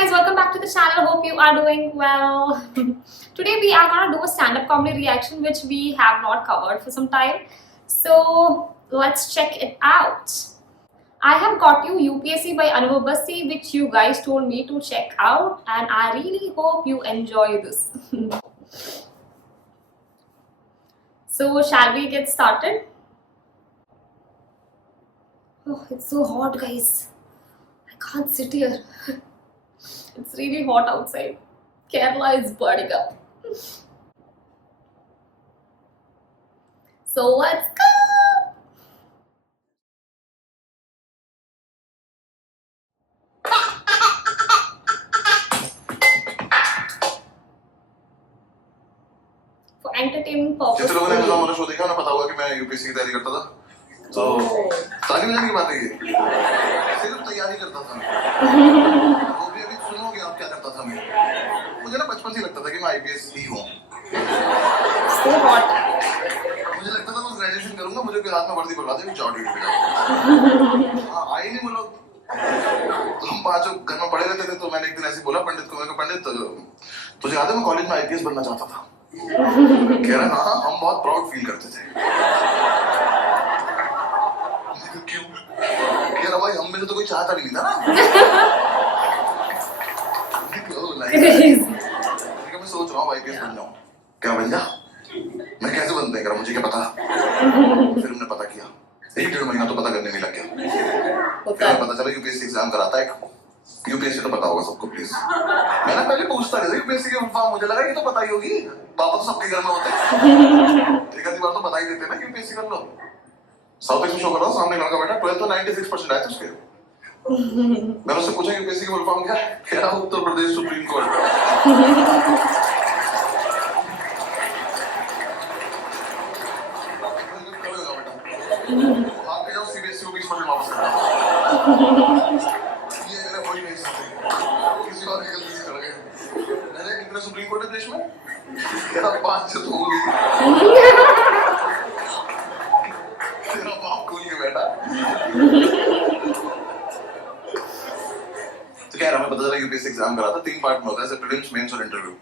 guys, welcome back to the channel. Hope you are doing well. Today we are gonna do a stand-up comedy reaction which we have not covered for some time. So let's check it out. I have got you UPSC by Anubhav Bassi, which you guys told me to check out, and I really hope you enjoy this. So shall we get started? Oh, it's so hot, guys. I can't sit here. It's really hot outside. Kerala is burning up. So let's go. For entertainment purpose. जितने लोगों ने मेरा वाला show देखा ना पता होगा कि मैं यूपीएससी की तैयारी करता था तो ताली बजाने की बात है ये सिर्फ तैयारी करता था वो भी अभी सुनोगे आप क्या करता था मैं मुझे ना बचपन से लगता था कि मैं आईपीएस ही हूँ So hot. मुझे लगता था मैं ग्रेजुएशन करूंगा मुझे कोई हाथ में वर्दी पकड़ा दे मैं जाओ ड्यूटी पे जाओ हाँ आई नहीं बोलो तो हम पांचों घर में पढ़े रहते थे तो मैंने एक दिन ऐसे बोला पंडित को मैंने कहा पंडित तुझे याद है मैं कॉलेज में आईपीएस बनना चाहता था कह रहा हाँ हम बहुत प्राउड फील करते थे क्यों कह रहा भाई हम में तो कोई चाहता भी नहीं था ना मैं सोच रहा हूँ आईपीएस बन जाऊँ क्या बन जा मैं कैसे बनते हैं मुझे क्या पता फिर हमने पता किया 1-1.5 महीना तो पता करने में लग गया फिर पता चला यूपीएससी एग्जाम कराता है यूपीएससी तो पता होगा सबको प्लीज मैंने पहले पूछता रहता यूपीएससी की फॉर्म मुझे लगा ये तो पता ही होगी पापा तो सबके घर में होते हैं एक आधी बार तो बता ही देते ना यूपीएससी कर लो साउथ में शो कर रहा हूँ सामने लड़का बैठा 12 तो 96% आए थे उसके मैंने उससे पूछा यूपीएससी की फुल फॉर्म क्या है कह रहा उत्तर प्रदेश सुप्रीम कोर्ट आपके जाओ सीबीएसई को 20% वापस करना ये मैंने हो ही नहीं सकते किसी और की गलती से कर गए मैंने कितने सुप्रीम कोर्ट है देश में तेरा 5 से तो होंगे तेरा बाप खोल के बैठा तो कह रहा मैं पता चला यूपीएससी एग्जाम करा था 3 पार्ट में होता है प्रीलिम्स मेंस और इंटरव्यू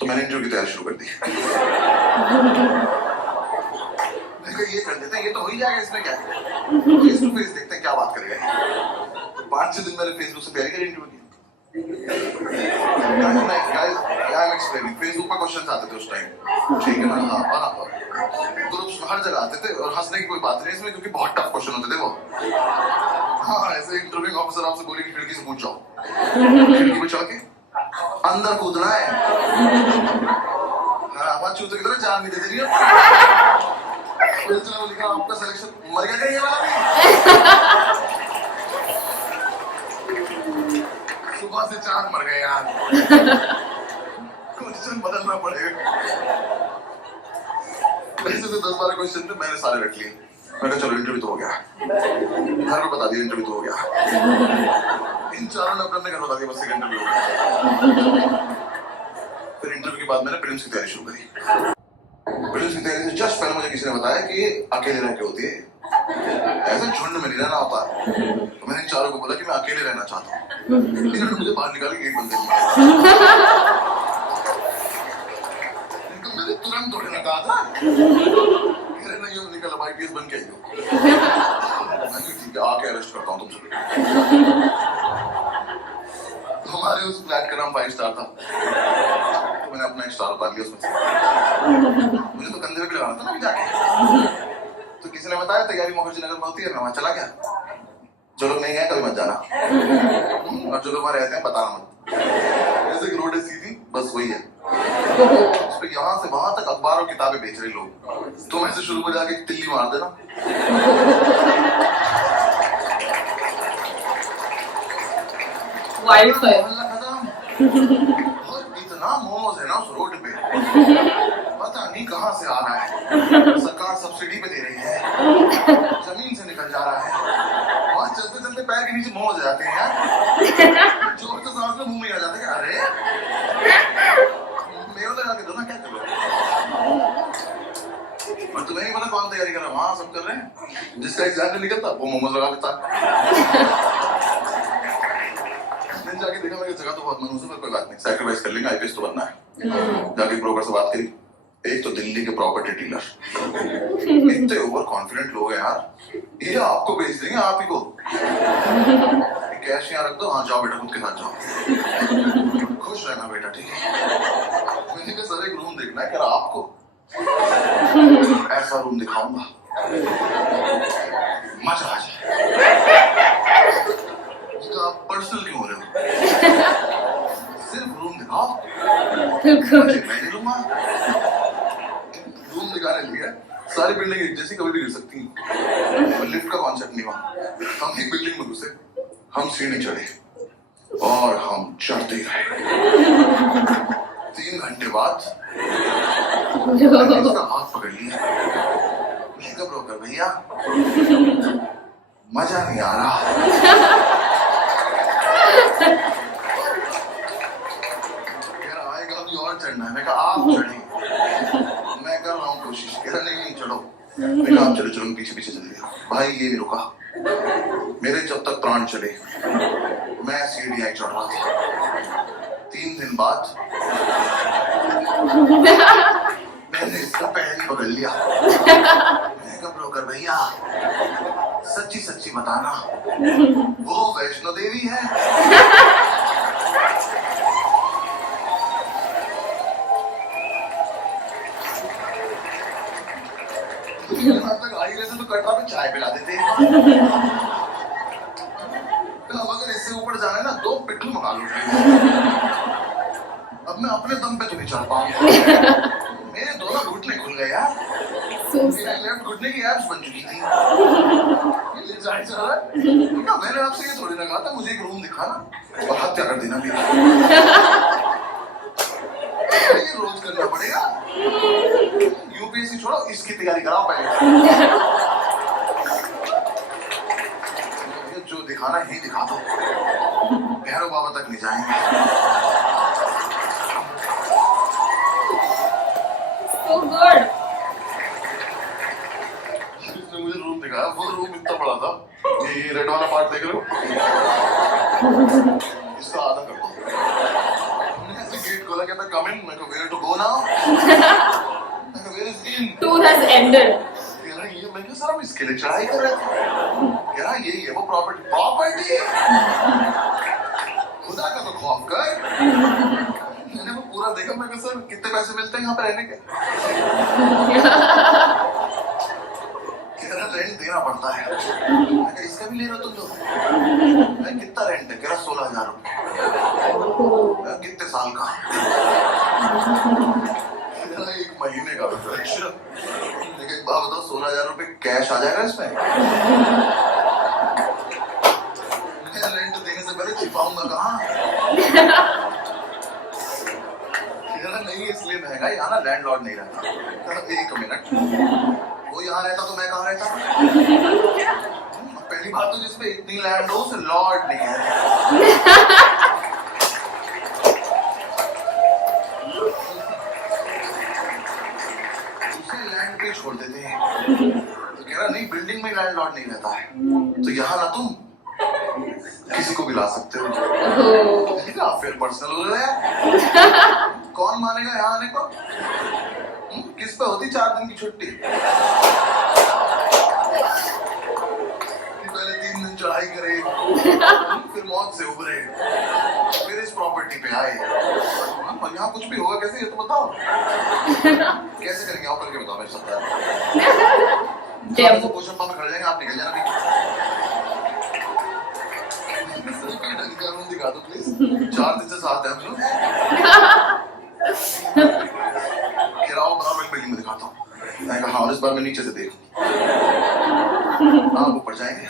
तो मैंने इंटरव्यू की तैयारी शुरू कर दी ये कर देते हैं ये तो हो ही जाएगा इसमें क्या है फेस टू फेस देखते हैं क्या बात करेगा 5-6 दिन मैंने फेसबुक से तैयारी करी इंटरव्यू की फेसबुक पर क्वेश्चन आते थे उस टाइम ठीक है ना हाँ ग्रुप्स हर जगह आते थे और हंसने की कोई बात नहीं इसमें क्योंकि बहुत टफ क्वेश्चन होते थे वो हाँ ऐसे इंटरव्यू ऑफिसर आपसे बोले कि खिड़की से पूछ जाओ खिड़की पे चढ़ के अंदर कूदना है हाँ आवाज चूते की तरह जान नहीं देते नहीं लिखा आपका सिलेक्शन मर गया ये वाला भी सुबह से 4 मर गए यार क्वेश्चन बदलना पड़ेगा वैसे तो 10-12 क्वेश्चन थे मैंने सारे रख लिए मैंने कहा चलो इंटरव्यू तो हो गया घर में बता दिया इंटरव्यू तो हो गया इन चारों ने अपने घर बता दिया बस एक इंटरव्यू हो गया फिर इंटरव्यू के बाद मैंने प्रीलिम्स की तैयारी शुरू करी प्रीलिम्स की तैयारी से जस्ट पहले मुझे किसी ने बताया कि अकेले रह के होती है ऐसे झुंड में नहीं रहना होता तो मैंने इन चारों को बोला कि मैं अकेले रहना चाहता हूँ इन्होंने मुझे बाहर निकाल के गेट बंद कर दिया मैंने तुरंत दौड़ना कहा था नहीं निकल अब आईपीएस बन के आई हो ठीक है आके अरेस्ट करता हूँ तुमसे हमारे उस फ्लैट का नाम 5 स्टार था तो मैंने अपना 1 स्टार उतार लिया उसमें मुझे तो कंधे पे लगाना था ना भी जाके तो किसी ने बताया तैयारी मुखर्जी नगर में होती है मैं वहां चला गया जो लोग नहीं गए कभी मत जाना और जो लोग वहां रहते हैं बताना मत जैसे कि रोड है सीधी बस वही है उस पे यहाँ से वहां तक अखबार और किताबें बेच रहे लोग तुम ऐसे शुरू में जाके तिल्ली मार देना वाइल्डफायर और इतना मोमोज है ना उस रोड पे पता नहीं कहाँ से आ रहा है सरकार सब्सिडी पे दे रही है जमीन से निकल जा रहा है वहां चलते चलते पैर के नीचे मोमोज आ जाते हैं यार जोर से सांस में मुंह में आ जाते हैं अरे मेरे लगा के दो ना क्या करो और तुम्हें नहीं पता कौन तैयारी कर रहा है वहां सब कर रहे हैं जिसका एग्जाम निकलता वो मोमोज लगा देता जाके देखा मेरी जगह तो बहुत मनहूस है, पर कोई बात नहीं, सैक्रिफाइस कर लेंगे, आईपीएस तो बनना है। जाके ब्रोकर से बात करी, एक तो दिल्ली के प्रॉपर्टी डीलर, इतने ओवर कॉन्फिडेंट लोग हैं यार, ये आपको भेज देंगे, आप ही को कैश यहाँ रख दो, हाँ जाओ बेटा खुद के साथ जाओ, खुश रहना बेटा, ठीक है। मैंने कहा सर एक रूम देखना है, कह रहा आपको ऐसा रूम दिखाऊंगा मजा आ जाए। आप पर्सनल क्यों हो रहे हो, सिर्फ रूम दिखाओ, मैं नहीं लूंगा। रूम दिखाने लिया, सारी बिल्डिंग एक जैसी कभी भी गिर सकती है, लिफ्ट का कॉन्सेप्ट नहीं वहां। हम एक बिल्डिंग में घुसे, हम सीढ़ी चढ़े और हम चढ़ते ही रहे। 3 घंटे बाद मैंने इसका हाथ पकड़ लिया, मैं ब्रोकर भैया मजा नहीं आ रहा। कह रहा आएगा अभी और चढ़ना है, मैं कहा आप चढ़ेंगे, मैं कर रहा हूँ कोशिश, कह रहा नहीं चढ़ो, मैं कहा आप चलो चलो, पीछे पीछे चल गया। भाई ये नहीं रुका, मेरे जब तक प्राण चले मैं सीढ़ियां चढ़ रहा था। 3 दिन बाद मैंने इसका पैर पकड़ लिया, मैं कहा ब्रोकर भैया सच्ची सच्ची बताना वो वैष्णो देवी है। तक आई रहते तो कटरा में चाय पिला देते। अब अगर इससे ऊपर जाना है ना 2 पिट्ठू मंगा लो। अब मैं अपने दम पे तो नहीं चढ़ पाऊंगा, मेरे दोनों घुटने खुल गए यार, लेफ्ट घुटने की एब्स बन चुकी थी। मैंने आपसे ये थोड़ी ना कहा था मुझे एक रूम दिखाना और हत्या कर देना मेरी। ये रोज करना पड़ेगा, यूपीएससी छोड़ो इसकी तैयारी कराओ पहले। जो दिखाना ही दिखा दो, भैरव बाबा तक नहीं जाएंगे। So good. इसने मुझे रूम दिखाया, वो रूम इतना बड़ा था, ये रेड वाला पार्ट देख रहे हो, इसका आधा कर दो। मैंने ऐसे गेट खोला, कहता कम इन, मैं कहा वेयर टू गो नाउ, मैं कहा where is in, Tour has ended. ये मैं सर हम इसके लिए चढ़ाई कर रहे थे, कह रहा यही है वो प्रॉपर्टी खुदा का तो खौफ कर। मैंने वो पूरा देखा, मैं कहा सर कितने पैसे मिलते हैं यहाँ पे रहने के, कह रहा रेंट देना पड़ता है। मैं कहा इसका भी ले रहे हो तुम लोग, मैं कितना रेंट है, कह रहा 16,000 रुपए, कितने साल का, 1 महीने का। एक बात बताओ 16,000 रुपए कैश आ जाएगा इसमें? रेंट देने से पहले छिपाऊंगा कहाँ? नहीं इसलिए महंगा, यहाँ ना लैंडलॉर्ड नहीं रहता। 1 मिनट, वो यहाँ रहता तो मैं कहाँ रहता? पहली बात तो जिसपे इतनी लैंड हो उसे लॉर्ड नहीं कहते। छोड़ देते हैं तो कह रहा नहीं बिल्डिंग में लैंडलॉर्ड नहीं रहता है, तो यहाँ ना तुम किसी को भी ला सकते हो। फिर पर्सनल हो गया, कौन मानेगा यहाँ आने को? किस पे होती 4 दिन की छुट्टी? पहले 3 दिन चढ़ाई करे, फिर मौत से उभरे, फिर इस प्रॉपर्टी पे आए। यहाँ कुछ भी होगा कैसे, ये तो बताओ। कैसे करेंगे आप, करके बताओ मेरे साथ। तो पोषण पंप खड़े जाएंगे, आप निकल जाना। दिखा दो प्लीज, 4 दिन से साथ हैं हम लोग। बिल्डिंग में दिखाता हूँ। मैं कहा हाँ इस बार मैं नीचे से देखूं। आप ऊपर जाएंगे,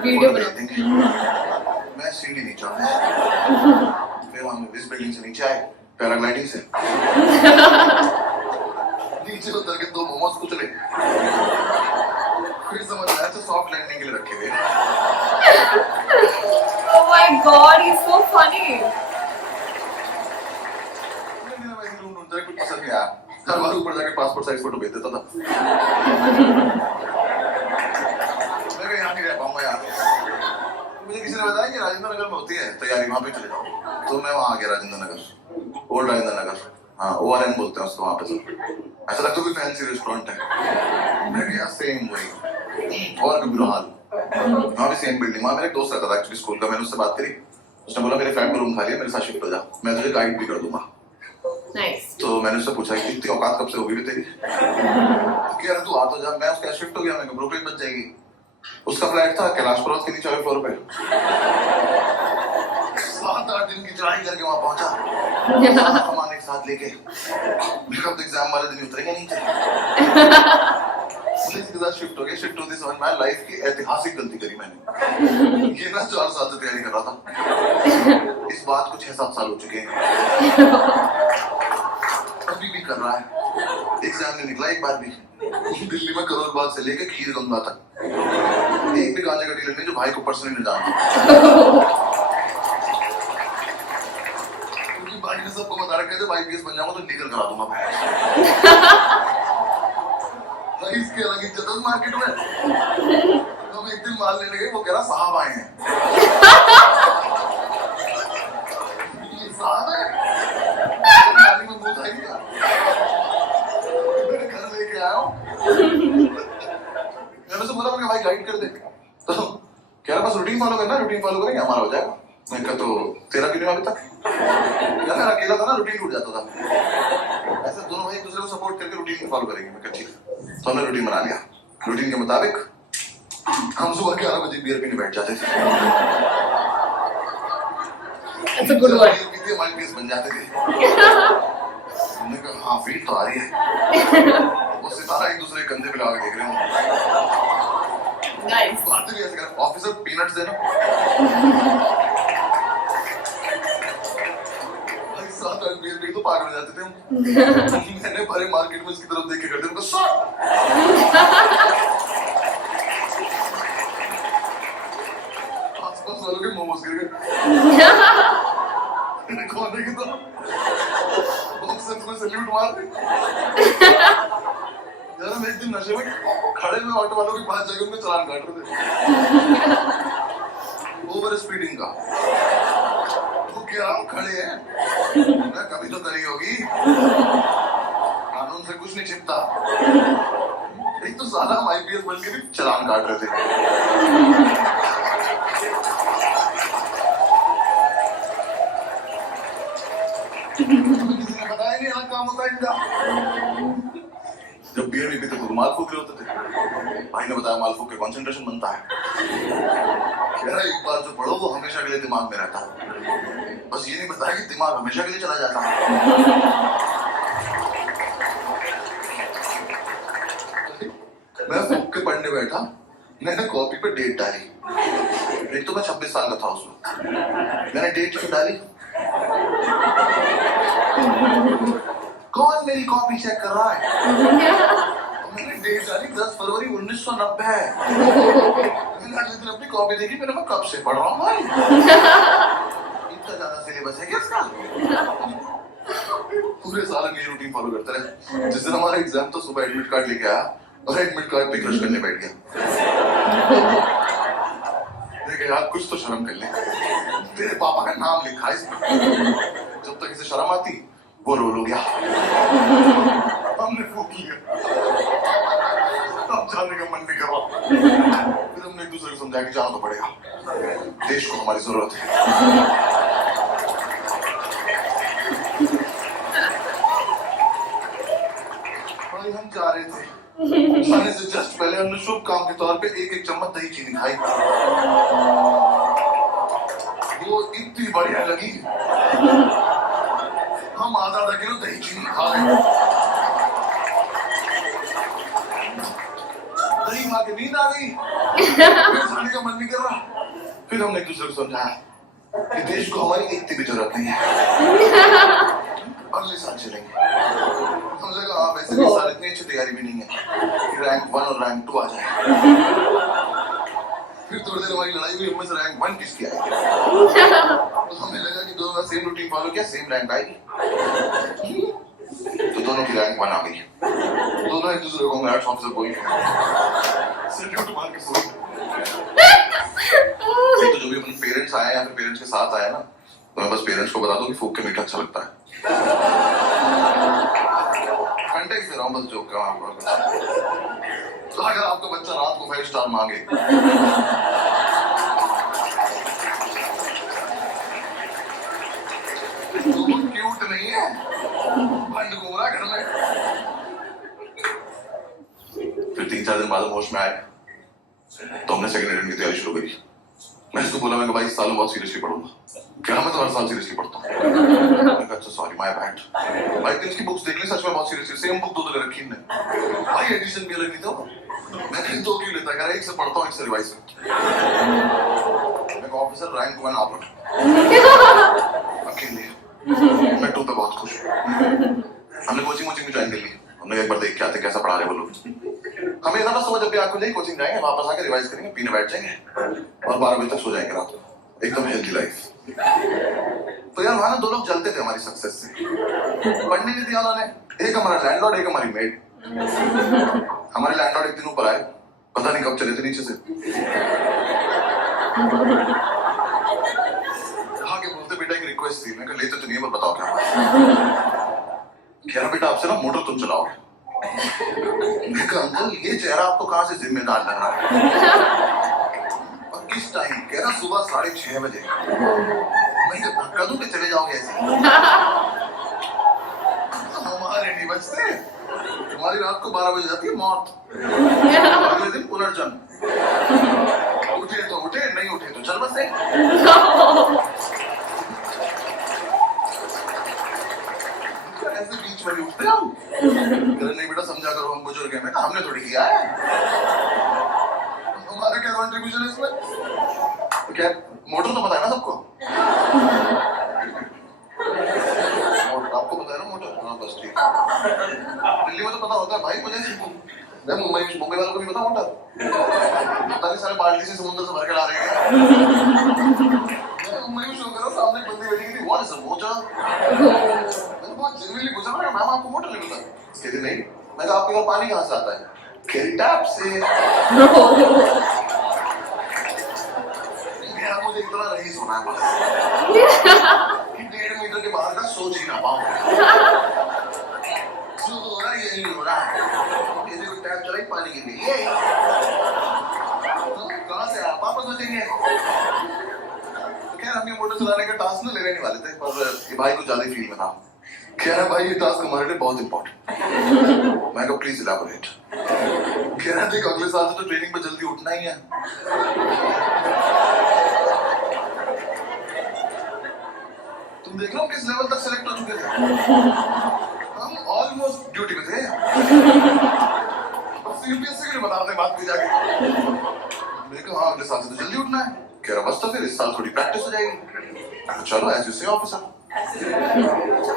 वीडियो बना देंगे। मैं सीढ़ी नहीं चढ़ा, फिर हम इस बिल्डिंग से नीचे आए पैराग्लाइडिंग से, नीचे उतर के 2 मोमोज कुचले, फिर समझ आया तो सॉफ्ट लैंडिंग के लिए रखे हुए। Oh my God, he's so funny. कुछ पसंद नहीं आया, हर बार ऊपर जाके पासपोर्ट साइज फोटो भेज देता था। मैं यहाँ नहीं रह पाऊंगा यार, मुझे किसी ने बताया कि राजेंद्र नगर में होती है तैयारी, वहां पे चले जाओ। तो मैं वहां आ गया, राजेंद्र नगर, ओल्ड राजेंद्र नगर, हाँ ORN बोलते हैं उसको वहां पे सब। ऐसा लगता है कोई फैंसी रेस्टोरेंट है। मैं गया, सेम वही और भी बुरा हाल। वहां भी सेम बिल्डिंग। वहां मेरा एक दोस्त रहता था एक्चुअली स्कूल का, मैंने उससे बात करी, उसने बोला मेरे फ्लैट में रूम खाली है, मेरे साथ शिफ्ट हो जा, मैं तुझे गाइड भी कर दूंगा। Nice. तो मैंने उससे पूछा कि इतनी औकात कब से होगी भी तेरी? कि यार तू आ तो जा। मैं उसका शिफ्ट हो गया, मैं ब्रुकलिन बच जाएगी। उसका फ्लैट था कैलाश पर्वत के नीचे वाले फ्लोर पे। 7-8 दिन की चढ़ाई करके वहां पहुंचा, सामान एक साथ लेके। मेरा तो एग्जाम वाले दिन उतरेंगे नहीं थे। पुलिस के साथ शिफ्ट हो गया। शिफ्ट होते समझ में आया लाइफ की ऐतिहासिक गलती करी मैंने। ये ना 4 साल से तैयारी कर रहा था, इस बात को 6-7 साल हो चुके हैं, अभी भी कर रहा है। एग्जाम नहीं निकला एक बार भी। दिल्ली में करोल बाग से लेके खीर गंगा तक एक भी गांजे का डीलर नहीं जो भाई को पर्सनली नहीं जानता। क्योंकि भाई ने सबको बता रखा है जब IPS बन जाऊंगा तो लीगल करा दूंगा भाई। इसकी अलग इज्जत है मार्केट में। तो एक दिन माल लेने गए, वो कह रहा साहब आए हैं। ये साहब है, नाली में मुंह खाई क्या? मेरे घर लेके आया हूँ। मैंने उसे बोला भाई गाइड कर दे, तो कह रहा बस रूटीन फॉलो करना, रूटीन फॉलो करेंगे हमारा हो जाएगा। मैं कहा तो तेरा क्यों नहीं अभी तक? यार अकेला था ना, रूटीन टूट जाता था। ऐसे दोनों भाई एक दूसरे को सपोर्ट करके रूटीन फॉलो करेंगे। मैं कहा ठीक है। तो हमने रूटीन बना लिया। रूटीन के मुताबिक हम सुबह 11 बजे बियर पीने बैठ जाते थे। That's a good one. हमारे केस बन जाते थे। हमने कहा हाँ फील तो आ रही है। वो सितारा एक दूसरे के कंधे पे लगा के देख रहे हैं। Nice. बातें भी ऐसे कर, ऑफिसर पीनट्स देना। 7-8 बियर पी तो पागल हो जाते थे हम। मैंने भरे मार्केट में इसकी तरफ देख के करते उनको शॉट। आसपास वालों के मोमोज गिर गए। कौन है कि तो बॉक्सर को सैल्यूट मार दे। यार हम एक दिन नशे में खड़े में ऑटो वालों के पास जाके उनका चालान काट रहे थे ओवर स्पीडिंग का। तो क्या हम खड़े हैं, मैं कभी तो करी होगी, कानून से कुछ नहीं छिपता। एक तो साला हम IPS बन के भी चालान काट रहे थे। किसी ने बताया नहीं अलग काम होता है इनका। जब बियर नहीं पीते तो माल फूक रहे होते थे। भाई ने बताया माल फूक के कंसंट्रेशन बनता है। कह रहा एक बार जो पढ़ो वो हमेशा के लिए दिमाग में रहता है। बस ये नहीं बताया कि दिमाग हमेशा के लिए चला जाता है। मैं फूक के पढ़ने बैठा, मैंने कॉपी पे डेट डाली। एक तो मैं 26 साल का था उसमें, मैंने डेट क्यों डाली? कौन मेरी कॉपी चेक कर रहा है? मैंने डेट डाली 10 फरवरी 1990। मैंने अगले दिन अपनी कॉपी देखी, मैंने मैं कब से पढ़ रहा हूँ भाई? इतना ज्यादा सिलेबस है क्या इसका? पूरे साल ये रूटीन फॉलो करते रहे। जिस दिन हमारा एग्जाम तो सुबह एडमिट कार्ड लेके आया और एडमिट कार्ड पे क्रश करने बैठ गया। देखे यार कुछ तो शर्म कर ले, तेरे पापा का नाम लिखा है इसमें। जब तक इसे शर्म आती वो रोल हो गया। हमने फूक लिया, अब जाने का मन नहीं कर रहा। फिर हमने एक दूसरे को समझाया कि जाना तो पड़ेगा, देश को हमारी जरूरत है। भाई हम जा रहे थे, खाने से जस्ट पहले हमने शुभ काम के तौर पे एक चम्मच दही चीनी खाई। वो इतनी बढ़िया लगी, हम आधा किलो दही चीनी खा रहे हैं। दही खा के नींद आ गई, खाने का मन नहीं कर रहा। फिर हमने एक दूसरे को समझाया कि देश को हमारी इतनी भी जरूरत नहीं है, अगले साल चलेंगे। हम लगा हाँ वैसे भी साल इतनी अच्छी तैयारी भी नहीं है कि रैंक 1 और रैंक 2 आ जाए। फिर थोड़ी देर हमारी लड़ाई हुई, हम में से रैंक 1 किसकी आई। तो हमें लगा कि दोनों सेम रूटीन फॉलो किया, सेम रैंक आएगी। तो दोनों की रैंक 1 आ गई। दोनों एक दूसरे को कांग्रेट्स ऑफिसर बोल के सैल्यूट मार के बोल। नहीं तो जो भी अपने पेरेंट्स आए या फिर पेरेंट्स के साथ आए ना, तो मैं बस पेरेंट्स को बता दूं कि फूक के मीठा अच्छा लगता है। कंटेक्स्ट दे रहा हूँ बस जोक का आपको। तो अगर आपका बच्चा रात को 5 स्टार मांगे तो वो क्यूट नहीं है, बंद गोरा घर में। फिर 3-4 दिन बाद होश में आए तो हमने सेकंड एडिशन की तैयारी शुरू करी। मैंने उसको बोला, मैंने भाई इस साल में बहुत सीरियसली पढ़ूंगा। क्या मैं तो हर साल सीरियसली पढ़ता हूँ। मैंने कहा अच्छा सॉरी माय बैड। भाई इसकी बुक्स देख ली, सच में बहुत सीरियसली सेम बुक 2 ले रखी है। भाई एडिशन भी अलग नहीं था। मैं फिर 2 क्यों लेता, कह रहा एक से पढ़ता हूँ एक से रिवाइज करता हूँ। मैं ऑफिसर रैंक 1 आप अकेले, मैं 2 पे बहुत खुश हूँ। हमने कोचिंग भी ज्वाइन कर ली। हमने एक बार देख के आते कैसा पढ़ा रहे वो लोग। हमें था ना सुबह जब भी आँख खुलेगी कोचिंग जाएंगे, वापस आके रिवाइज करेंगे, पीने बैठ जाएंगे और 12 बजे तक सो जाएंगे रात को। एकदम हेल्दी लाइफ। तो यार वहां ना 2 लोग जलते थे हमारी सक्सेस से। पढ़ने नहीं दिया उन्होंने। एक हमारा लैंडलॉर्ड, एक हमारी मेड। हमारे लैंडलॉर्ड एक दिन ऊपर आए, पता नहीं कब चले थे नीचे से। आगे बोलते बेटा एक रिक्वेस्ट थी। मैं कहा लेते तो नहीं, पर बताओ क्या। कह रहा बेटा आपसे ना मोटर तुम चलाओगे। मैं कहा अंकल ये चेहरा आपको कहाँ से जिम्मेदार लग रहा है और किस टाइम? कह रहा सुबह 6:30 बजे। मैं धक्का दूं कि चले जाओगे ऐसे? हमारे नहीं बचते, तुम्हारी रात को 12 बजे जाती है मौत, अगले दिन पुनर्जन्म। उठे तो उठे, नहीं उठे तो चल बसे। ऐसे बीच में उठते हम। नहीं बेटा समझा करो, हम बुजुर्ग हैं। हमने थोड़ी किया है, हमारा क्या कंट्रीब्यूशन है इसमें? क्या मोटर तो पता है ना सबको? आपको पता है ना मोटर? हाँ बस ठीक। दिल्ली में तो पता होता है भाई मुझे। मुंबई वालों को भी पता मोटर? पता नहीं सारे बाल्टी से समुद्र से भर के ला रहे हैं। मुंबई में शो करो, सामने बंदी बैठी थी, व्हाट इज अ मोटर? मैंने बहुत जेन्युइनली पूछा, मैम आपको मोटर नहीं पता? कहती नहीं। मैं कहा आपके घर पानी कहाँ से आता है? कहती टैप से। मुझे इतना रईस होना है बस कि 1.5 मीटर के बाहर का सोच ही ना पाऊं। जो हो रहा है यही हो रहा है। ये देखो टैप चलाई पानी गिर गई। कहाँ से आप वापस बचेंगे? खैर हम ये मोटर चलाने का टास्क ना लेने वाले थे, पर ये भाई को ज्यादा फील में था। कह रहा भाई ये टास्क हमारे लिए बहुत इंपॉर्टेंट। मैं कहा प्लीज इलैबोरेट। कह रहा देख अगले साल से तो ट्रेनिंग पे जल्दी उठना ही है। तुम देख लो किस लेवल तक सेलेक्ट हो चुके थे। हम ऑलमोस्ट ड्यूटी पे थे। बस यूपीएससी के लिए बता रहे बात की जाके। मैं कहा हाँ अगले साल से तो जल्दी उठना है। कह रहा बस तो फिर इस साल थोड़ी प्रैक्टिस हो जाएगी। चलो एज यू से ऑफिसर।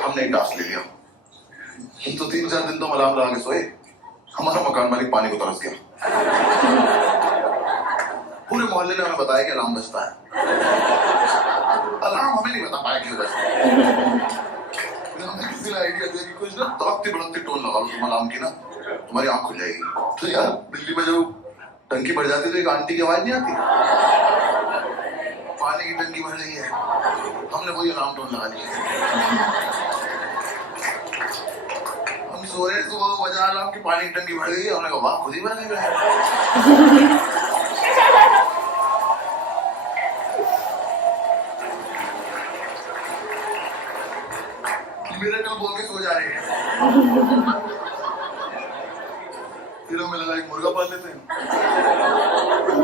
हमने एक टास्क ले लिया। तो 3-4 दिन तो हम आराम लगा के सोए। हमारा मकान मालिक पानी को तरस गया। पूरे मोहल्ले ने हमें बताया कि अलार्म बजता है। अलार्म हमें नहीं बता पाया क्यों बजता है। हमें किसी ने आइडिया दिया कि कुछ ना तड़कती भड़कती टोन लगा लो तुम अलार्म की ना, तुम्हारी आंख खुल जाएगी। तो यार दिल्ली में जब टंकी भर जाती तो एक आंटी की आवाज नहीं आती, पानी की टंकी भर रही है। हमने वही अलार्म टोन लगा लिया। हम सो रहे तो वो बजा अलार्म की पानी की टंकी भर गई। हमने कहा वाह खुद ही भर गई। मिरेकल बोल के सो जा रहे हैं। फिर हमें लगा एक मुर्गा पाल लेते हैं।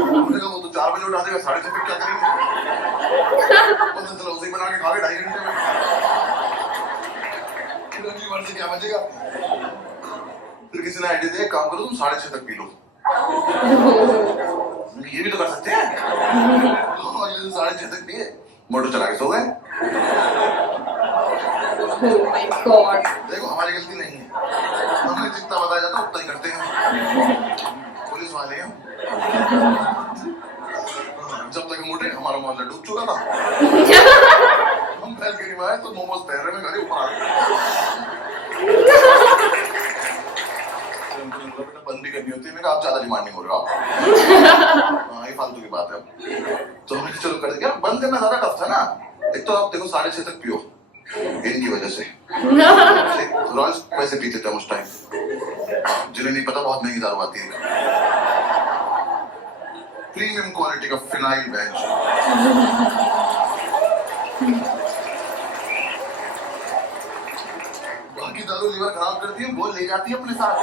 हमने कहा वो तो 4 बजे उठा देगा, 6:30 तक क्या करेंगे? पता चला उसे बना के खा के 2.5 घंटे में। फिर अगली बार से क्या बचेगा? फिर किसी ने आइडिया दिया काम करो तुम 6:30 तक पी लो। ये भी तो कर सकते हैं। 6:30 तक पिए, मोटर चला के सो गए। Oh my God. देखो हमारी गलती नहीं है, हमें जितना बताया जाता उतना ही करते हैं। पुलिस वाले हैं। जब तक हम उठे हमारा मोहल्ला डूब चुका था। हम बैलकनी में आए तो मोमोज तैर रहे में घर ऊपर आ गए। बंद भी करनी होती है। मैं कहा आप ज्यादा डिमांडिंग हो रहे हो आप। हाँ ये फालतू की बात है। तो हमने कहा, चलो कर दिया। बंद करना ज्यादा टफ था ना। एक तो आप देखो 6:30 तक पियो इनकी वजह से। रॉयल्स वैसे पीते थे उस टाइम, जिन्हें नहीं पता बहुत महंगी दारू आती है, प्रीमियम क्वालिटी का फिनाइल बेंच। बाकी दारू लीवर खराब करती है, वो ले जाती है अपने साथ।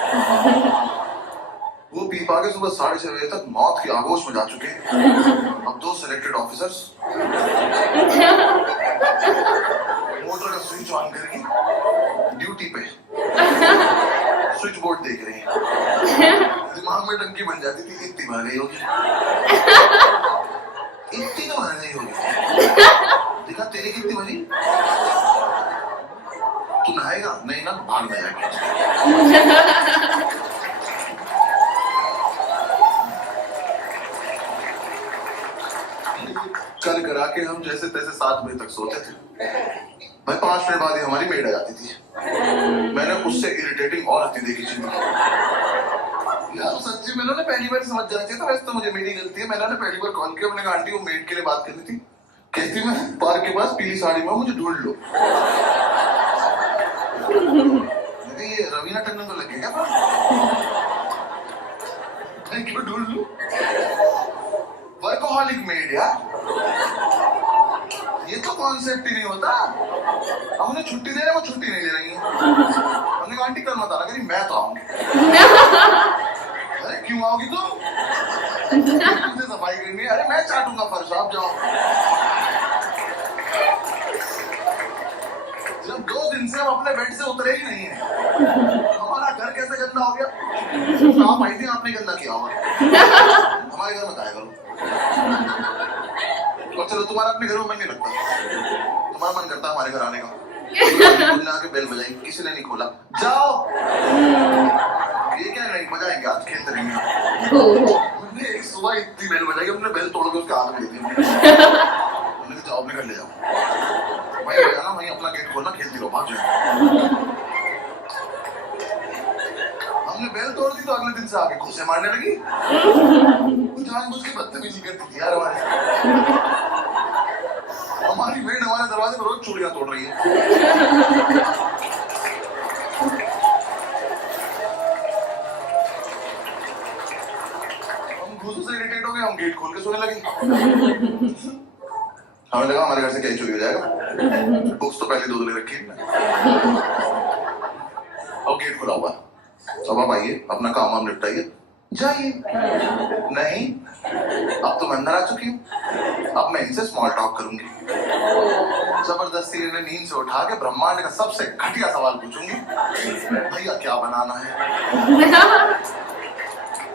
वो पी पा के सुबह 6:30 बजे तक मौत की आगोश में जा चुके हैं। अब 2 सिलेक्टेड ऑफिसर्स मोटर का स्विच ऑन करके ड्यूटी पे स्विच बोर्ड देख रहे हैं। दिमाग में टंकी बन जाती थी, इतनी भर गई होगी, इतनी तो भर गई होगी। देखा तेरी कितनी भरी? तू नहाएगा? नहीं ना, भाग में जाएगा। कर करा के हम जैसे तैसे 7 बजे तक सोते थे। भाई 5 मिनट बाद ही हमारी मेड आ जाती थी। मैंने उससे इरिटेटिंग और आती देखी जिंदगी यार, सच्ची। मैंने पहली बार समझ जाना चाहिए था, वैसे तो मुझे मेरी गलती है। मैंने पहली बार कॉल किया, मैंने कहा आंटी वो मेड के लिए बात करनी थी। कहती मैं पार्क के पास पीली साड़ी में, मुझे ढूंढ लो। ये रवीना टंडन तो लगेगा क्यों ढूंढ लूं? वर्कोहॉलिक मेड यार, ये तो कॉन्सेप्ट ही नहीं होता। हम उन्हें छुट्टी दे रहे हैं, वो छुट्टी नहीं दे रही है। हमने कहा आंटी कल मत आना, करी मैं तो आऊंगी। अरे क्यों आओगी तुम? मुझे सफाई करनी है। अरे मैं चाटूंगा फर्श, आप जाओ। जब 2 दिन से हम अपने बेड से उतरे ही नहीं है, हमारा घर कैसे गंदा हो गया? आप आई थी, आपने गंदा किया होगा। हमारे घर मत आया करो। और चलो तुम्हारा अपने घर में मन नहीं लगता, तुम्हारा मन करता हमारे घर आने का। तुमने आके बेल बजाई, किसी ने नहीं खोला, जाओ। ये क्या नहीं बजाएंगे, आज खेलते रहेंगे। एक सुबह इतनी बेल बजाई, हमने बेल तोड़ के उसके हाथ में दे दी। हमने कहा जाओ अपने घर ले जाओ, वहीं बजाना, वहीं अपना गेट खोलना, खेलती रहो, भाग जाओ। हमने बेल तोड़ दी तो अगले दिन से आके घुसे मारने लगी। जानबूझ के बदतमीजी करती थी यार हमारी मेड हमारे दरवाजे पर रोज चूड़ियां तोड़ रही है। हम घुसों से इरिटेट हो गए, हम गेट खोल के सोने लगे। हमें लगा हमारे घर से क्या चोरी हो जाएगा। बुक्स तो पहले 2 ले रखी है, अब गेट खुला हुआ। अब आप आइए, अपना काम हम निपटाइए, जाइए। नहीं, अब तो मैं अंदर आ चुकी हूँ, अब मैं इनसे स्मॉल टॉक करूंगी। जबरदस्ती इन्हें नींद से उठा के ब्रह्मांड का सबसे घटिया सवाल पूछूंगी, भैया क्या बनाना है?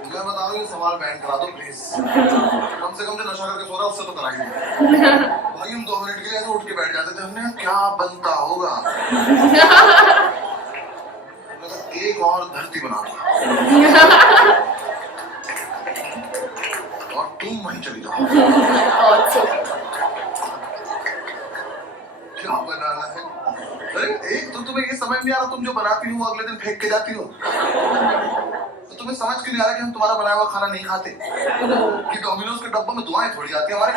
मैं बता रहा हूँ, सवाल बैन करा दो प्लीज। कम से कम जो नशा करके सो रहा है उससे तो कराइए। भाई हम 2 मिनट के लिए ऐसे उठ के बैठ जाते थे, हमने क्या बनता होगा। एक और धरती बना दो और तुम वहीं चली जाओ। क्या बनाना है? अरे एक तो तुम्हें ये समझ नहीं आ रहा, तुम जो बनाती हो अगले दिन फेंक के जाती हो। तो तुम्हें समझ क्यों नहीं आ रहा कि हम तुम्हारा बनाया हुआ खाना नहीं खाते? कि डोमिनोज के डब्बों में दुआएं थोड़ी आती है हमारे।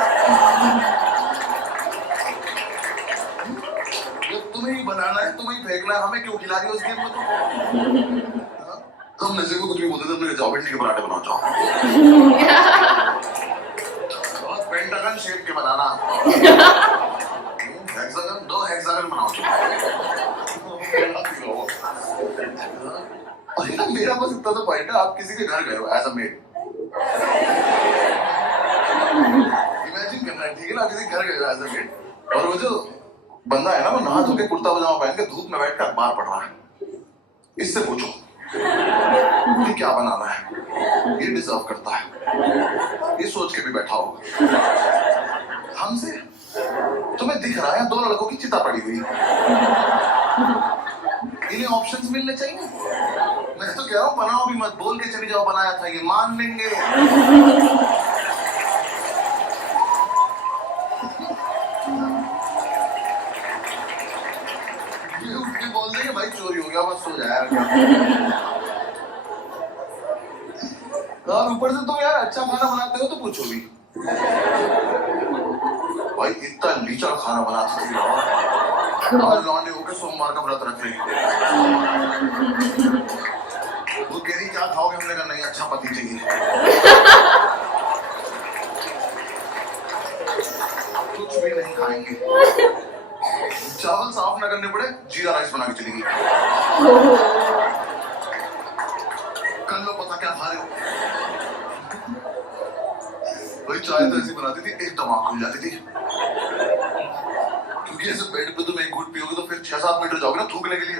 तुम्हें ही बनाना है, तुम्हें ही फेंकना है, हमें क्यों खिला रही हो उस गेम में तुम? नशे को कुछ भी बोलते थे, हमने जाओ भिंडी के पराठे बनाओ जाओ। और पेंटागन शेप के बनाना, हेक्सागन 2 हेक्सागन बनाओ। और मेरा बस इतना तो पॉइंट है, आप किसी के घर गए हो एज अ मेड, इमेजिन करना है, ठीक है ना? किसी घर गए हो एज अ मेड, और वो जो बंदा है ना, वो नहा धो के कुर्ता पजामा पहन के धूप में बैठकर अखबार पढ़ रहा है। इससे पूछो कि क्या बनाना है, ये डिजर्व करता है, ये सोच के भी बैठा होगा। हमसे तुम्हें दिख रहा है 2 लड़कों की चिता पड़ी हुई, इन्हें ऑप्शंस मिलने चाहिए। मैं तो कह रहा हूँ बनाओ भी मत, बोल के चली जाओ बनाया था, ये मान लेंगे। बोल देंगे भाई चोरी हो गया, बस सो जाए। और ऊपर से तुम यार अच्छा खाना बनाते हो तो पूछो भी। भाई इतना लीचड़ खाना बनाती थी और लौंडे होकर सोमवार का व्रत रख रही। वो कह रही क्या खाओगे, हमने कहा नहीं अच्छा पति चाहिए। कुछ भी नहीं खाएंगे, चावल साफ ना करने पड़े जीरा राइस बना के चलेगी। कल लो पता क्या खा रहे हो। भाई चाय तो ऐसी बनाती थी एक दिमाग खुल जाती थी, क्योंकि ऐसे बेड पे तुम एक घूंट पियोगे तो फिर 6-7 मीटर जाओगे ना थूकने के लिए।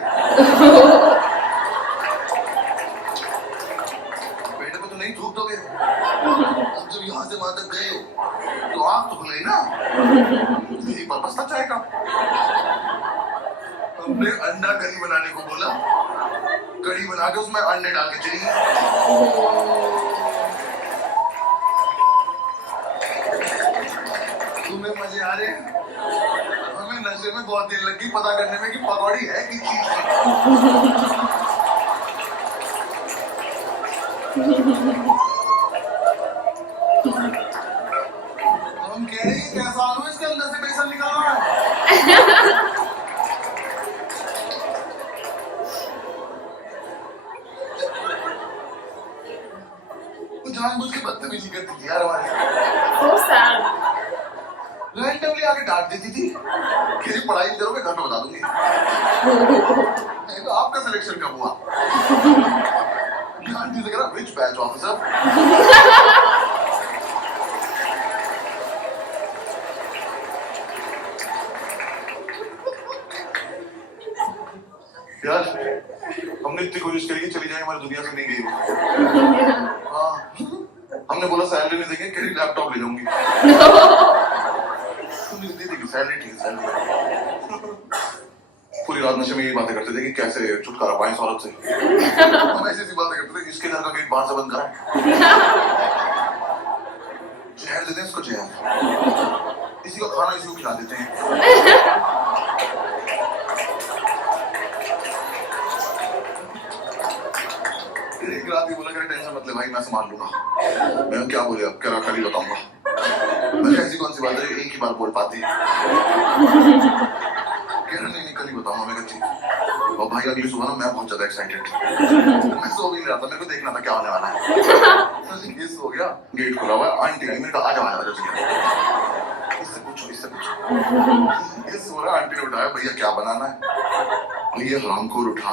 बेड पे तो नहीं थूक दोगे, अब जब यहाँ से वहां तक गए हो तो आग तो खुलेगी ना। यही पर्पस था चाय का। हमने अंडा करी बनाने को बोला, कड़ी बना के उसमें अंडे डाल के चाहिए। तुम्हें मजे आ रहे हैं, हमें नशे में बहुत देर लगी पता करने में कि पकौड़ी है कि चीज है। हम कह रहे हैं कैसा आलू इसके अंदर से बेसन निकल रहा है। जानबूझ के बदतमीजी करती थी यार हमारे। So sad. रैंडमली आके डांट देती थी, कि पढ़ाई करोगे घर पे बता दूंगी। नहीं तो आपका सिलेक्शन कब हुआ? आंटी से कह रहा विच बैच ऑफिसर। यार हमने इतनी कोशिश करी कि चली जाए, हमारी दुनिया से नहीं गई वो। हाँ हमने बोला सैलरी नहीं देंगे, कहीं लैपटॉप ले जाऊंगी। दे देगी सैलरी, ठीक है सैलरी। पूरी रात नशे में यही बातें करते थे कि कैसे छुटकारा पाएं इस औरत से। हम ऐसी ऐसी बातें करते थे, इसके घर का गेट बाहर से बंद करा, जहर देते हैं इसको, जहर इसी को खाना इसी को खिला देते हैं। एक रात ही बोला कर टेंशन मत ले भाई मैं संभाल लूंगा। मैं क्या बोले अब, क्या कल ही बताऊंगा। मैं ऐसी कौन सी बात है एक ही बार बोल पाती। कह रहा नहीं कल ही बताऊंगा। मैं कहती और भाई अगली सुबह ना मैं बहुत ज्यादा एक्साइटेड, मैं सो भी नहीं रहा था, मेरे को देखना था क्या होने वाला है। ये सो गया, गेट खुला हुआ है, आंटी आई, मैंने कहा आ जाओ आ जाओ, इससे पूछो इससे पूछो। ये सो रहा, आंटी ने उठाया कहता भैया क्या बनाना है। ये हरामखोर उठा,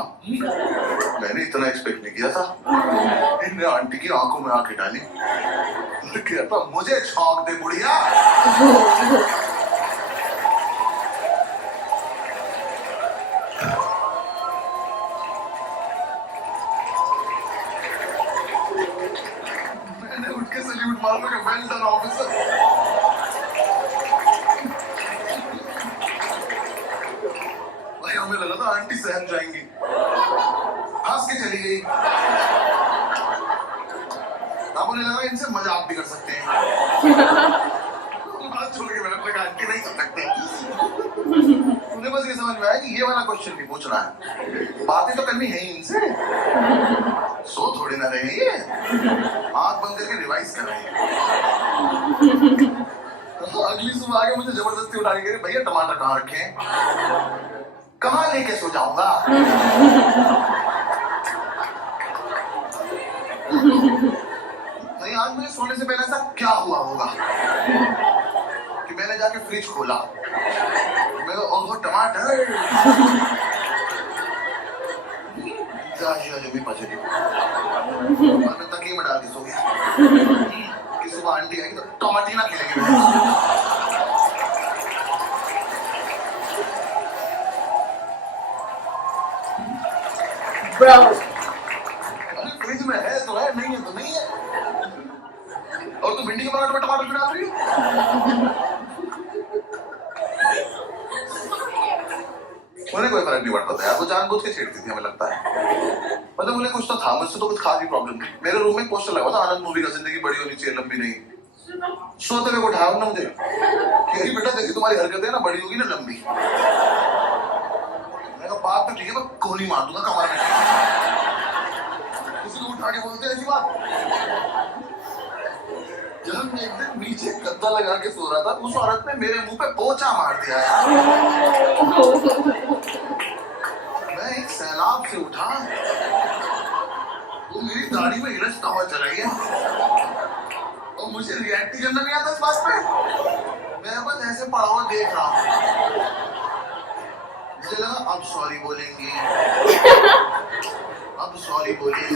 मैंने इतना एक्सपेक्ट नहीं किया था। इनने आंटी की आंखों में आंखें डाली, कहता मुझे छौंक दे बुढ़िया। मैंने उठ के सल्यूट मारा कि वेल डन ऑफिसर। भाई हमें लगा था आंटी सहम जाएंगी, हंस के चली गई। अब उन्हें लगा इनसे मजाक भी कर सकते हैं। बात छोड़ के मैंने कहा आंटी नहीं कर सकते। उन्हें बस ये समझ में आया कि ये वाला क्वेश्चन नहीं पूछना है, बातें तो करनी है ही इनसे। सो थोड़ी ना रहे ये, आंख बंद करके रिवाइज कर रहे हैं। अगली सुबह आगे मुझे जबरदस्ती उठा के कह रही भैया टमाटर कहाँ रखे हैं। कहाँ लेके सो जाऊंगा। नहीं आज मुझे सोने से पहले ऐसा क्या हुआ होगा कि मैंने जाके फ्रिज खोला, मैं ओहो टमाटर भी पचेगी, मैं तकिए में डाल के सो गया कि सुबह आंटी आई तो टमाटी ना खिलेगी। Bro. अरे फ्रिज में है तो है, नहीं है तो नहीं है। और तू भिंडी के पराठे में टमाटर क्यों डाल रही है? मुझे कोई फर्क नहीं पड़ता था यार, वो जानबूझ के छेड़ती थी हमें लगता है। मतलब मुझे कुछ तो था, मुझसे तो कुछ खास ही प्रॉब्लम नहीं। मेरे रूम में पोस्टर लगा था आनंद मूवी का, जिंदगी बड़ी होनी चाहिए लंबी नहीं। सोते हुए उठाया ना मुझे कि बेटा जैसी तुम्हारी हरकतें ना बड़ी होगी ना लंबी। मैंने कहा बात तो ठीक है, मैं कोहनी मार दूंगा कमर में। किसी को उठा के बोलते ऐसी बात। जब मैं एक दिन नीचे गद्दा लगा के सो रहा था, उस औरत ने मेरे मुंह पे पोंछा मार दिया यार। मैं एक सैलाब से उठा, वो मेरी दाढ़ी में हिलसता हुआ चला गया और मुझे रिएक्ट करना नहीं आता इस बात पे। मैं बस ऐसे पड़ा हुआ देख रहा हूँ। मुझे लगा अब सॉरी बोलेंगी, अब सॉरी बोलेंगी।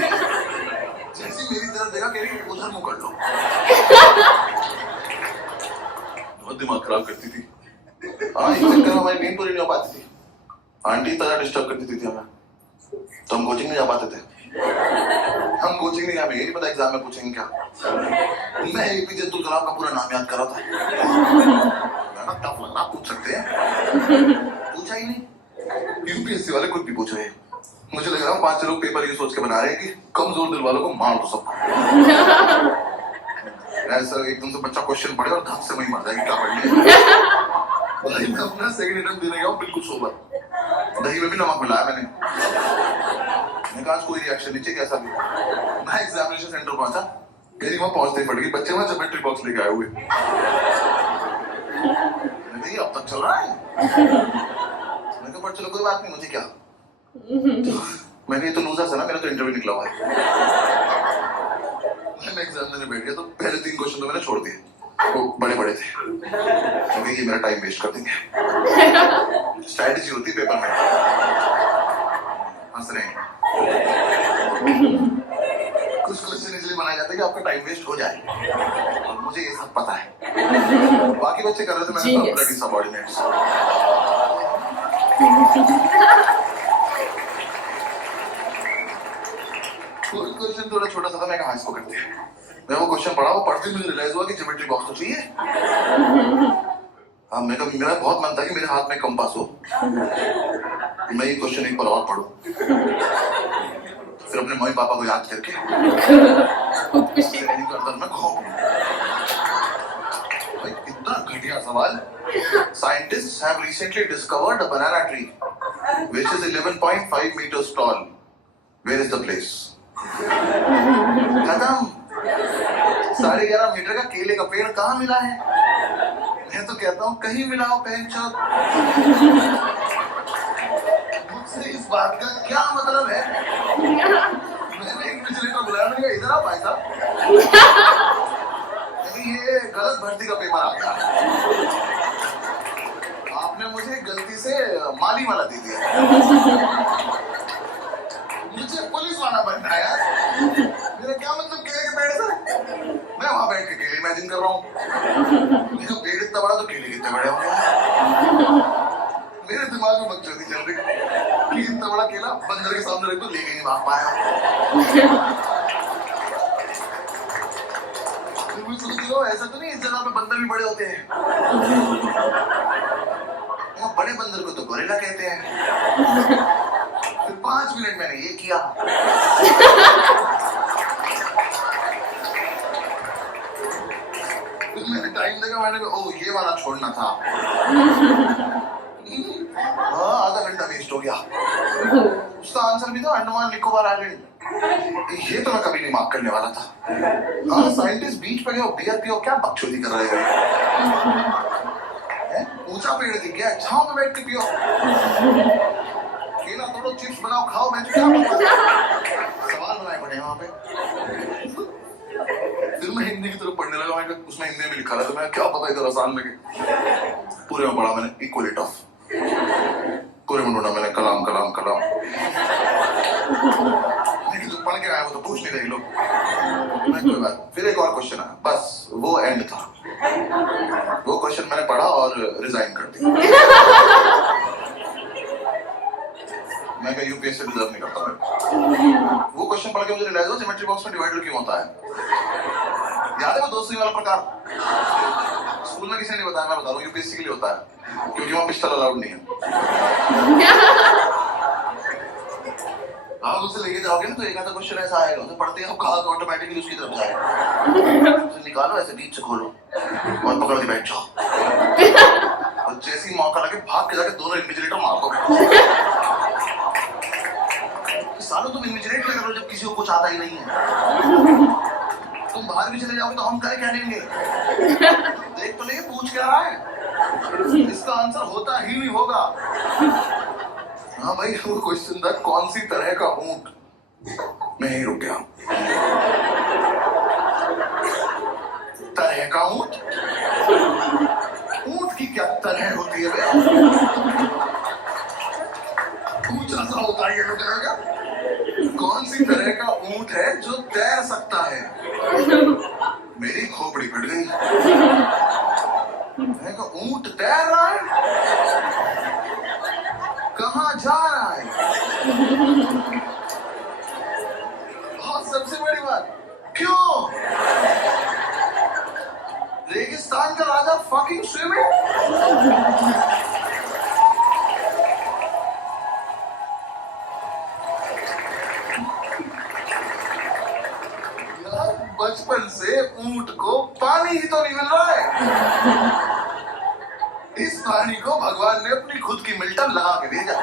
जैसे मेरी तरफ देखा, कह रही उधर मुंह कर लो। बहुत दिमाग खराब करती थी। हाँ, इस चक्कर में हमारी नींद पूरी नहीं हो पाती थी। आंटी तरह डिस्टर्ब करती थी हमें, तो हम कोचिंग नहीं जा पाते थे। हम कोचिंग नहीं, हमें ये नहीं पता एग्जाम में पूछेंगे क्या। मैं एपीजे अब्दुल कलाम का पूरा नाम याद कर रहा था। टफ लग रहा, पूछ सकते हैं, पूछा ही नहीं। यूपीएससी वाले कुछ भी पूछ रहे हैं। मुझे लग रहा है 5 लोग पेपर ये सोच के बना रहे हैं कि कमजोर दिल वालों को मार दो सबको। ऐसा एकदम से बच्चा क्वेश्चन पढ़े और धक से वही मर जाएगी, क्या पढ़ लिया। भाई मैं अपना सेकंड अटेम्प्ट देने गया हूँ बिल्कुल सोबर, दही में भी नमक मिलाया मैंने कहा आज कोई रिएक्शन नहीं चाहिए कैसा भी। मैं एग्जामिनेशन सेंटर पहुंचा, मेरी वहां पहुंचते ही पड़ गई, बच्चे वहां ज्योमेट्री बॉक्स लेके आए हुए। नहीं अब तक चल रहा है। मैं कहा चलो कोई बात नहीं, मुझे क्या। मैंने तो लूजर था ना, मेरा तो इंटरव्यू निकला हुआ है। मैं एग्जाम देने बैठ गया तो पहले 3 क्वेश्चन तो मैंने छोड़ दिए, वो बड़े बड़े थे, क्योंकि ये मेरा टाइम वेस्ट कर देंगे। स्ट्रैटेजी होती है पेपर में। हंस रहे हैं। कुछ क्वेश्चन इसलिए बनाए जाते हैं कि आपका टाइम वेस्ट हो जाए, और मुझे ये सब पता है। बाकी बच्चे कर रहे थे, मैंने कहा ब्लडी सबऑर्डिनेट्स। कोई क्वेश्चन थोड़ा छोटा सा था, मैं कहा इसको करते हैं। मैं वो क्वेश्चन पढ़ा, वो पढ़ते मुझे रियलाइज हुआ कि ज्योमेट्री बॉक्स तो चाहिए। हाँ, मैं कभी, मेरा बहुत मन था कि मेरे हाथ में कंपास हो, मैं ये क्वेश्चन एक बार और पढ़ूं, फिर अपने मम्मी पापा को याद करके मैं खाऊं। इतना घटिया सवाल। Scientists have recently discovered a banana tree which is 11.5 meters tall. Where is the place? खत्म। 11.5 मीटर का केले का पेड़ कहाँ मिला है? मैं तो कहता हूँ कहीं मिला हो पहचान। मुझसे इस बात का क्या मतलब है? मैंने एक विजिलेटर बुलाया, मैंने कहा इधर आओ भाई साहब, ये गलत भर्ती का पेपर आ गया, आपने मुझे गलती से माली वाला दे दिया, मुझे पुलिस वाला बनना है यार। मेरा क्या मतलब केले के पेड़ से? मैं वहां बैठ के केले इमेजिन कर रहा हूँ, देखो पेड़ इतना बड़ा तो केले कितने बड़े होंगे। मेरे दिमाग में बकचोदी चल रही कि इतना बड़ा केला बंदर के सामने रख दो, लेके नहीं भाग पाया। ऐसा तो नहीं इस जगह पे बंदर भी बड़े होते हैं। बड़े बंदर को तो गोरिल्ला कहते हैं। फिर 5 मिनट मैंने ये किया, फिर मैंने टाइम देखा, मैंने कहा ओ ये वाला छोड़ना था। हाँ, आधा घंटा वेस्ट हो गया। उसका आंसर भी था अंडमान निकोबार आइलैंड। ये तो मैं कभी नहीं मार्क करने वाला था। हाँ, साइंटिस्ट बीच पे गए, बियर पियो, क्या बकचोदी कर रहे हैं? ऊंचा पेड़ दिख गया, छांव में बैठ के पियो, केला तोड़ो, चिप्स बनाओ, खाओ। मैं क्या सवाल बनाए पड़े वहां पे। फिर मैं हिंदी की तरफ पढ़ने लगा, मैं उसमें हिंदी में लिखा था, तो मैं क्या पता इधर आसान लगे। पूरे में पढ़ा मैंने इक्वली टफ, पूरे में ढूंढा मैंने कलाम कलाम कलाम। लेकिन जो पढ़ के आया वो तो पूछ नहीं रहे लोग। कोई बात, फिर एक और क्वेश्चन आया, बस वो एंड था। वो क्वेश्चन मैंने पढ़ा और रिजाइन कर दिया। मैं क्या यूपीएससी डिजर्व नहीं करता मैं। वो क्वेश्चन पढ़ के मुझे रियलाइज हुआ ज्योमेट्री बॉक्स में डिवाइडर क्यों होता है। याद है वो 2 सुई वाला प्रकार? स्कूल में किसी ने नहीं बताया, मैं बता रहा हूँ, यूपीएससी के लिए होता है, क्योंकि वहाँ पिस्टल अलाउड नहीं है। आप उसे लेके जाओगे ना तो एक आधा क्वेश्चन ऐसा आएगा, उसे पढ़ते ही आपका हाथ ऑटोमेटिकली उसकी तरफ जाएगा। उसे निकालो, ऐसे बीच से खोलो और पकड़ के बैठ जाओ, और जैसे ही मौका लगे भाग के जाके दोनों इन्विजिलेटर मार दो। सालों तुम इन्विजिलेट क्या कर रहे हो जब किसी को कुछ आता ही नहीं है? तुम बाहर बाहर भी चले जाओगे तो हम क्या देंगे? देख तो नहीं पूछ क्या रहा है, इसका आंसर होता ही नहीं होगा। हाँ भाई, वो क्वेश्चन था कौन सी तरह का ऊंट। मैं ही रुक गया। तरह का ऊंट? ऊंट की क्या तरह होती है भैया? ऊंचा सा होता है ये लोग क्या? कौन सी तरह का ऊंट है जो तैर सकता है? मेरी खोपड़ी फट गई। मैं कहा ऊंट तैर रहा है, कहाँ जा रहा है? और सबसे बड़ी बात, क्यों? रेगिस्तान का राजा फकिंग स्विमिंग। बचपन से ऊंट को पानी ही तो नहीं मिल रहा है। इस पानी को भगवान ने अपनी खुद की मिल्टन लगा के भेजा।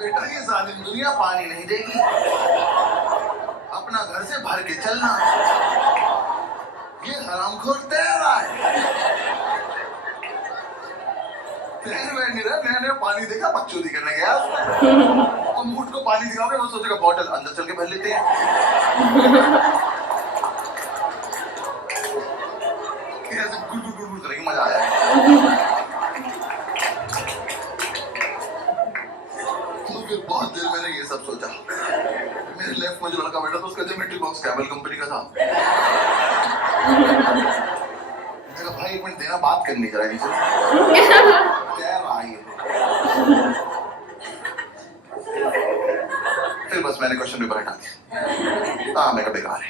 बेटा ये जालिम दुनिया पानी नहीं देगी, अपना घर से भर के चलना। ये हरामखोर तैर रहा है। मैंने पानी देखा, बकचोदी करने गया उसमें। तुम ऊंट को पानी दिखाओगे, वो सोचेगा बॉटल अंदर चल के भर लेते हैं। गुड़ करेंगे, मजा आया। तो फिर बहुत देर मैंने ये सब सोचा। मेरे लेफ्ट में जो लड़का बैठा था उसका ज्योमेट्री बॉक्स कैबल कंपनी का था। भाई एक मिनट देना, बात करनी जरा इनसे। फिर बस मैंने क्वेश्चन पेपर हटा दिया। हाँ, मैं कहा बेकार है।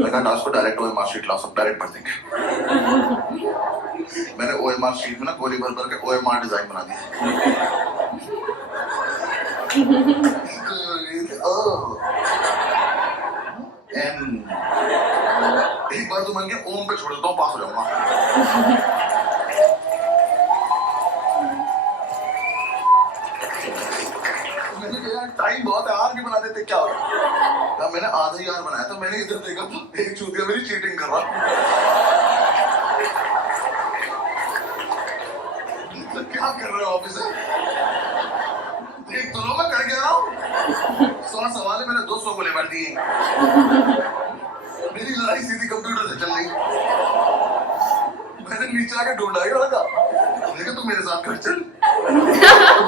मैं कहा टास्क को डायरेक्ट OMR शीट ला, सब डायरेक्ट भर देंगे। मैंने OMR शीट में ना गोली भर भर के OMR डिजाइन बना दिया। एक बार तो मन के ओम पे छोड़ देता हूँ, पास हो जाऊंगा। टाइम बहुत है, आर भी बना देते क्या होगा? मैंने आधा ही आर बनाया था। मैंने इधर देखा तो एक चूतिया मेरी चीटिंग कर रहा। तो क्या कर रहे हो ऑफिस में? देख तो लो, मैं कर क्या रहा हूँ। 100 सवाल है, मैंने 200 गोले मार दिए। मेरी लड़ाई सीधी कंप्यूटर से चल रही। मैंने नीचे आके ढूंढा ही लड़का, देखा तू मेरे साथ घर चल।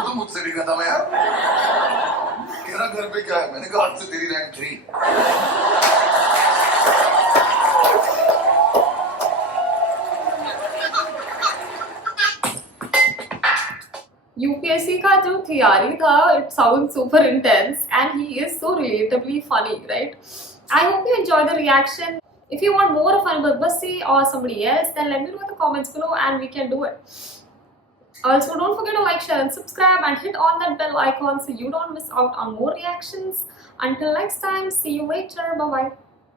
तो मुझसे भी कहता मैं यार तेरा घर पे क्या है? मैंने कहा आज से तेरी रैंक 3। UPSC का जो थियरी था, it sounds super intense and he is so relatably funny, right? I hope you enjoy the reaction. If you want more of Anubhav Bassi or somebody else, then let me know in the comments below and we can do it. Also, don't forget to like, share and subscribe and hit on that bell icon so you don't miss out on more reactions. Until next time, see you later. Bye bye.